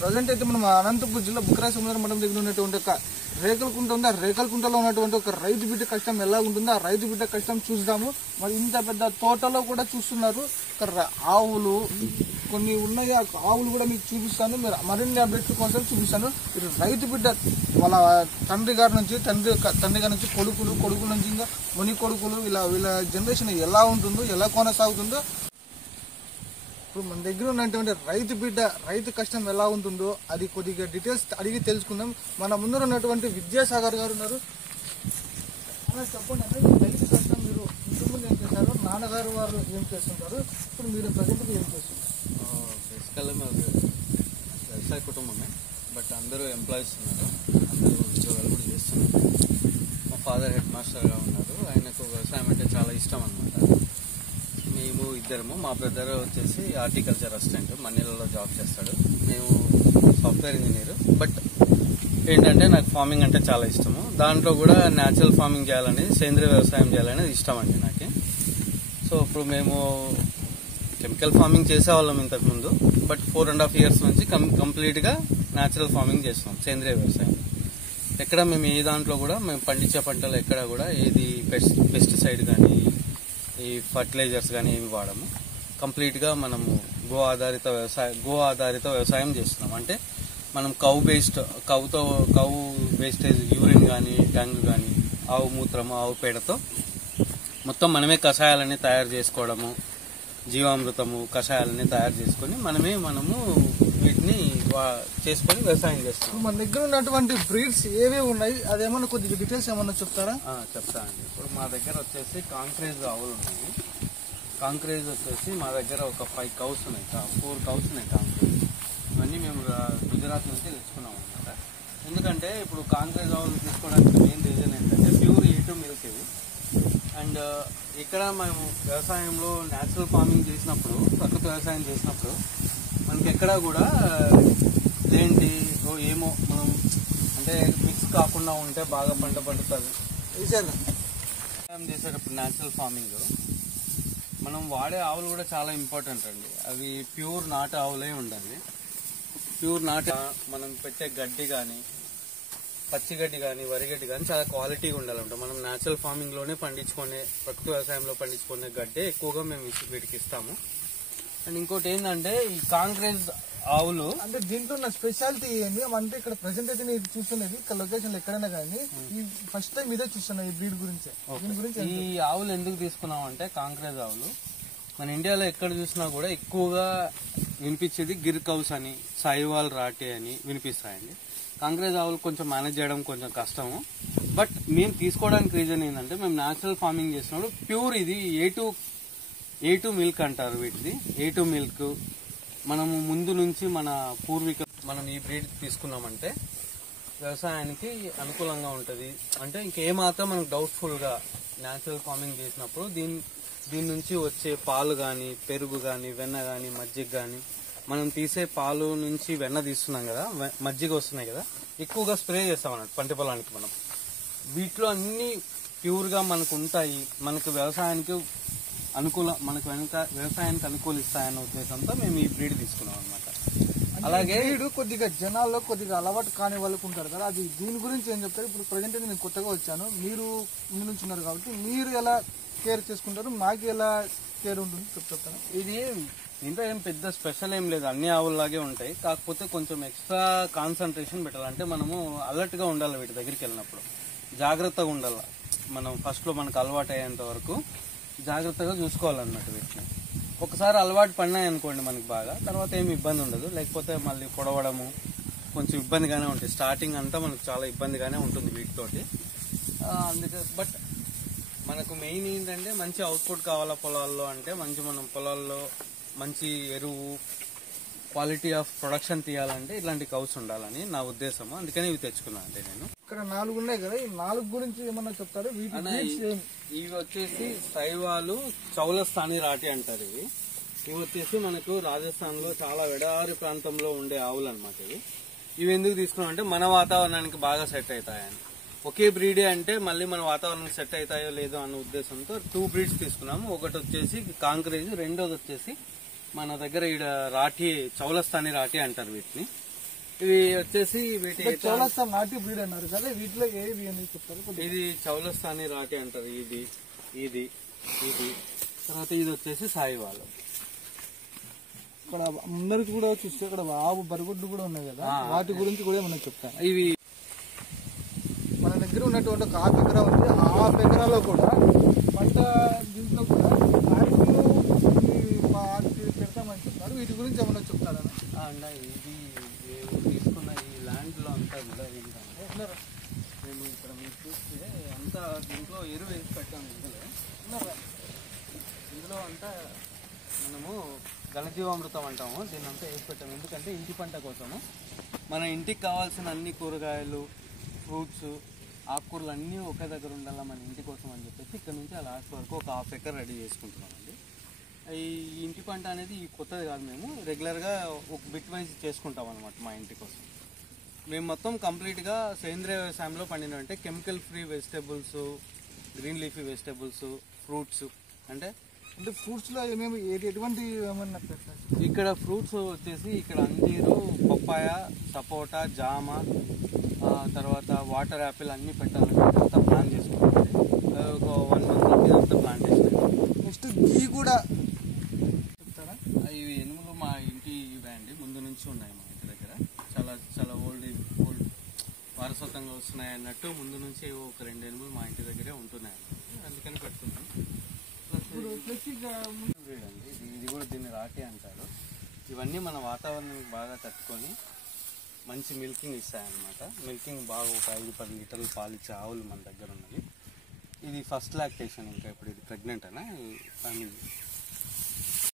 Present అయితే మనం అనంతపురం జిల్లా బుక్రా సముద్రం మండలం దగ్గర ఉన్నటువంటి ఒక రేకలకుంట ఉంది. ఆ రేకలకుంటలో ఉన్నటువంటి ఒక రైతు బిడ్డ కష్టం ఎలా ఉంటుందో ఆ రైతు బిడ్డ కష్టం చూద్దాము. మరి ఇంత పెద్ద తోటలో కూడా చూస్తున్నారు ఆవులు కొన్ని ఉన్నాయి. ఆ ఆవులు కూడా మీకు చూపిస్తాను. మీరు మరిన్ని అప్డేట్ల కోసం చూపిస్తాను. మీరు రైతు బిడ్డ వాళ్ళ తండ్రి గారి నుంచి కొడుకుల నుంచి ఇంకా ముని కొడుకులు వీళ్ళ జనరేషన్ ఎలా ఉంటుందో ఎలా కొనసాగుతుందో ఇప్పుడు మన దగ్గర ఉన్నటువంటి రైతు బిడ్డ రైతు కష్టం ఎలా ఉంటుందో అది కొద్దిగా డీటెయిల్స్ అడిగి తెలుసుకుందాం. మన ముందర ఉన్నటువంటి విద్యాసాగర్ గారు ఉన్నారు. చెప్పండి అన్న, రైతు కష్టం మీరు ఇంతకుముందు ఏం చేశారు, నాన్నగారు వారు ఏం చేస్తుంటారు, ఇప్పుడు మీరు ప్రజెంట్గా ఏం చేస్తున్నారు? బేసికల్గా మాకు వ్యవసాయ కుటుంబమే, బట్ అందరూ ఎంప్లాయీస్ ఉన్నారు, అందరూ ఉద్యోగాలు కూడా చేస్తున్నారు. మా ఫాదర్ హెడ్ మాస్టర్గా ఉన్నారు. ఆయనకు వ్యవసాయం అంటే చాలా ఇష్టం అనమాట. మేము ఇద్దరము, మా బ్రదర్ వచ్చేసి హార్టికల్చర్ అసిస్టెంట్ మన్నీలలో జాబ్ చేస్తాడు. మేము సాఫ్ట్వేర్ ఇంజనీర్. బట్ ఏంటంటే నాకు ఫార్మింగ్ అంటే చాలా ఇష్టము. దాంట్లో కూడా న్యాచురల్ ఫార్మింగ్ చేయాలనేది, సేంద్రీయ వ్యవసాయం చేయాలనేది ఇష్టం అండి నాకు. సో ఇప్పుడు మేము కెమికల్ ఫార్మింగ్ చేసేవాళ్ళం ఇంతకుముందు, బట్ 4.5 years నుంచి కంప్లీట్గా న్యాచురల్ ఫార్మింగ్ చేస్తున్నాం, సేంద్రీయ వ్యవసాయం. ఎక్కడ మేము ఏ దాంట్లో కూడా మేము పండించే పంటలు ఎక్కడ కూడా ఏది పెస్టిసైడ్ కానీ ఈ ఫర్టిలైజర్స్ కానీ ఏమి వాడము. కంప్లీట్గా మనము గో ఆధారిత వ్యవసాయం చేస్తున్నాం. అంటే మనం కౌ వేస్టేజ్ యూరిన్ కానీ డంగ్ కానీ ఆవు మూత్రము ఆవు పేడతో మొత్తం మనమే కషాయాలని తయారు చేసుకోవడము, జీవామృతము కషాయాలని తయారు చేసుకొని మనము వీటిని చేసుకొని వ్యవసాయం చేస్తాం. మన దగ్గర ఉన్నటువంటి బ్రీడ్స్ ఏవే ఉన్నాయి, అదేమన్నా కొద్దిగా డీటెయిల్స్ ఏమన్నా చెప్తారా? చెప్తానండి. ఇప్పుడు మా దగ్గర వచ్చేసి కాంక్రేజ్ ఆవులు ఉన్నాయి. కాంక్రేజ్ వచ్చేసి మా దగ్గర ఒక 5 cows ఉన్నాయి, 4 cows ఉన్నాయి కాంక్రేజ్. ఇవన్నీ మేము గుజరాత్ నుంచి తెచ్చుకున్నాం అనమాట. ఎందుకంటే ఇప్పుడు కాంక్రేజ్ ఆవులు తీసుకోవడానికి మెయిన్ రీజన్ ఏంటంటే ప్యూర్ A2 మిల్క్ ఇది. అండ్ ఇక్కడ మేము వ్యవసాయంలో న్యాచురల్ ఫార్మింగ్ చేసినప్పుడు, ప్రకృతి వ్యవసాయం చేసినప్పుడు మనకి ఎక్కడా కూడా ఏంటి ఏమో మనం అంటే మిక్స్ కాకుండా ఉంటే బాగా పంట పండుతుంది. వ్యవసాయం చేసేటప్పుడు న్యాచురల్ ఫార్మింగ్ మనం వాడే ఆవులు కూడా చాలా ఇంపార్టెంట్ అండి. అవి ప్యూర్ నాటు ఆవులే ఉండాలి. ప్యూర్ నాటు మనం పెట్టే గడ్డి కానీ పచ్చిగడ్డి కానీ వరిగడ్డి కానీ చాలా క్వాలిటీగా ఉండాలంట. మనం న్యాచురల్ ఫార్మింగ్ లోనే పండించుకునే, ప్రకృతి వ్యవసాయంలో పండించుకునే గడ్డే ఎక్కువగా మేము వీటికి ఇస్తాము. అండ్ ఇంకోటి ఏంటంటే ఈ కాంక్రేజ్ ఆవులు అంటే దీంట్లో ఉన్న స్పెషాలిటీ ఏంటి అంటే ఇక్కడ ప్రెసెంట్ అయితే నేను చూస్తున్నది ఇక్కడ లొకేషన్ ఎక్కడైనా కానీ ఈ ఫస్ట్ టైం ఇదే చూస్తున్నా ఈ బ్రీడ్ గురించి. ఈ ఆవులు ఎందుకు తీసుకున్నాం అంటే కాంక్రేజ్ ఆవులు మన ఇండియాలో ఎక్కడ చూసినా కూడా ఎక్కువగా వినిపించేది గిర్ కౌస్ అని, సాయివాల్ రాటే అని వినిపిస్తాయండి. కాంక్రేజ్ ఆవులు కొంచెం మేనేజ్ చేయడం కొంచెం కష్టము. బట్ మేము తీసుకోవడానికి రీజన్ ఏంటంటే మేము న్యాచురల్ ఫార్మింగ్ చేసినప్పుడు ప్యూర్ ఇది A2 మిల్క్ అంటారు వీటిది. A2 మిల్క్ మనము ముందు నుంచి మన మనం ఈ బ్రీడ్ తీసుకున్నామంటే వ్యవసాయానికి అనుకూలంగా ఉంటుంది. అంటే ఇంకేమాత్రం మనకు డౌట్ఫుల్గా న్యాచురల్ ఫార్మింగ్ చేసినప్పుడు దీని నుంచి వచ్చే పాలు కానీ, పెరుగు కానీ, వెన్న కానీ, మజ్జిగ కానీ, మనం తీసే పాలు నుంచి వెన్న తీస్తున్నాం కదా, మజ్జిగ వస్తున్నాయి కదా, ఎక్కువగా స్ప్రే చేస్తాం అన్నట్టు పంట పొలానికి. మనం వీటిలో అన్ని ప్యూర్గా మనకు ఉంటాయి, మనకు వ్యవసాయానికి వ్యవసాయానికి అనుకూలిస్తాయన్న ఉద్దేశంతో మేము ఈ బ్రీడ్ తీసుకున్నాం అనమాట. అలాగే కొద్దిగా జనాల్లో కొద్దిగా అలవాటు కాని వాళ్ళకు ఉంటారు కదా, అది దీని గురించి ఏం చెప్తారు? ఇప్పుడు ప్రజెంట్ అయితే నేను కొత్తగా వచ్చాను, మీరు ముందు నుంచి ఉన్నారు కాబట్టి మీరు ఎలా కేర్ చేసుకుంటారు, నాకు ఎలా కేర్ ఉంటుంది చెప్తాను. ఇది దీంట్లో ఏం పెద్ద స్పెషల్ ఏం లేదు, అన్ని ఆవుల్లాగే ఉంటాయి. కాకపోతే కొంచెం ఎక్స్ట్రా కాన్సన్ట్రేషన్ పెట్టాలి. అంటే మనము అలర్ట్ గా ఉండాలి, వీటి దగ్గరికి వెళ్ళినప్పుడు జాగ్రత్తగా ఉండాలి. మనం ఫస్ట్ లో మనకు అలవాటు అయ్యేంత వరకు జాగ్రత్తగా చూసుకోవాలన్నట్టు వీటిని. ఒకసారి అలవాటు పడినాయి అనుకోండి మనకి బాగా, తర్వాత ఏమి ఇబ్బంది ఉండదు. లేకపోతే మళ్ళీ పొడవడము కొంచెం ఇబ్బందిగానే ఉంటుంది. స్టార్టింగ్ అంతా మనకు చాలా ఇబ్బందిగానే ఉంటుంది వీటితోటి. అందుకే బట్ మనకు మెయిన్ ఏంటంటే మంచి అవుట్పుట్ కావాలా పొలాల్లో. అంటే మనం పొలాల్లో మంచి ఎరువు, క్వాలిటీ ఆఫ్ ప్రొడక్షన్ తీయాలంటే ఇట్లాంటి కౌస్ ఉండాలని నా ఉద్దేశం. అందుకని ఇవి తెచ్చుకున్నాను. అంటే నేను ఇక్కడ 4 ఉన్నాయి కదా, ఈ 4 గురించి ఏమన్నా చెప్తారు? ఇవి వచ్చేసి సైవాలు చౌలస్థానీ రాటి అంటారు. ఇవి వచ్చేసి మనకు రాజస్థాన్ లో చాలా ఎడారి ప్రాంతంలో ఉండే ఆవులు అనమాట. ఇవి ఎందుకు తీసుకున్నాం అంటే మన వాతావరణానికి బాగా సెట్ అవుతాయని. ఒకే బ్రీడే అంటే మళ్ళీ మన వాతావరణానికి సెట్ అవుతాయో లేదో అన్న ఉద్దేశంతో 2 బ్రీడ్స్ తీసుకున్నాము. ఒకటి వచ్చేసి కాంక్రేజ్, రెండోది వచ్చేసి మన దగ్గర ఈడ రాఠీ, చౌలస్థానీ రాఠీ అంటారు వీటిని. ఇవి వచ్చేసి వీటి చౌలస్తా నాటి బ్రీడ్ అన్నారు కదా, వీటిలో ఏవి అని చెప్తారు? ఇది చౌలస్తాని రాటి అంటారు. ఇది ఇది ఇది తర్వాత ఇది వచ్చేసి సాయివాల్. ఇక్కడ అందరికి కూడా చూస్తే ఇక్కడ ఆవు బరిగొడ్లు కూడా ఉన్నాయి కదా, వాటి గురించి కూడా ఏమన్నా చెప్తాను. ఇవి మన దగ్గర ఉన్నటువంటి ఒక 1/2 ఎకరా ఉంది. ఆ 1/2 ఎకరాలో కూడా పంట దీంట్లో కూడా పెడతామని చెప్తారు. వీటి గురించి ఏమన్నా చెప్తారా? ఇది తీసుకున్న ఈ ల్యాండ్ లో అంతా కూడా ఏంటంటే మేము ఇక్కడ మీరు చూస్తే అంతా దీంట్లో ఎరువు వేసి పెట్టాము. ఇందులో అంతా మనము ఘనజీవామృతం అంటాము, దీన్ని అంతా వేసి పెట్టాము. ఎందుకంటే ఇంటి పంట కోసము మన ఇంటికి కావాల్సిన అన్ని కూరగాయలు, ఫ్రూట్స్, ఆకుకూరలు అన్నీ ఒకే దగ్గర ఉండాలా మన ఇంటి కోసం అని చెప్పేసి ఇక్కడ నుంచి ఆ లాస్ట్ వరకు ఒక 1/2 ఎకర్ రెడీ చేసుకుంటున్నామండి. ఈ ఇంటి పంట అనేది కొత్తది కాదు, మేము రెగ్యులర్గా ఒక బిట్ వైజ్ చేసుకుంటాం అనమాట మా ఇంటి కోసం. మేము మొత్తం కంప్లీట్గా సేంద్రియ వ్యవసాయంలో పండినంటే chemical free vegetables, green leafy vegetables, fruits. అంటే ఫ్రూట్స్ లో ఏమేమి ఎటువంటి ఏమన్నా పెట్టారు? ఇక్కడ ఫ్రూట్స్ వచ్చేసి ఇక్కడ అంజీరు, పప్పాయ, సపోటా, జామ, తర్వాత వాటర్ యాపిల్ అన్నీ పెట్టాలని అంతా ప్లాన్ చేసుకుంటాం. ఒక 1 month అంతా ప్లాంటేషన్. నెక్స్ట్ గీ కూడా చెప్తారా? ఇవి ఎనుములు మా ఇంటి ఇవే అండి, ముందు నుంచి ఉన్నాయి మా ఇంటి దగ్గర. చాలా చాలా ఓల్డ్ వారసత్వంగా వస్తున్నాయి అన్నట్టు ముందు నుంచి ఒక 2 ఎనుములు మా ఇంటి దగ్గరే ఉంటున్నాయి, అందుకని పెట్టుకున్నాం. ఇది కూడా దీన్ని రాటి అంటారు. ఇవన్నీ మన వాతావరణానికి బాగా తట్టుకొని మంచి మిల్కింగ్ ఇస్తాయన్నమాట. మిల్కింగ్ బాగా ఒక 5-10 లీటర్లు పాలు ఇచ్చే ఆవులు మన దగ్గర ఉన్నది. ఇది ఫస్ట్ లాక్టేషన్, ఇంకా ఇప్పుడు ఇది ప్రెగ్నెంట్ అనా.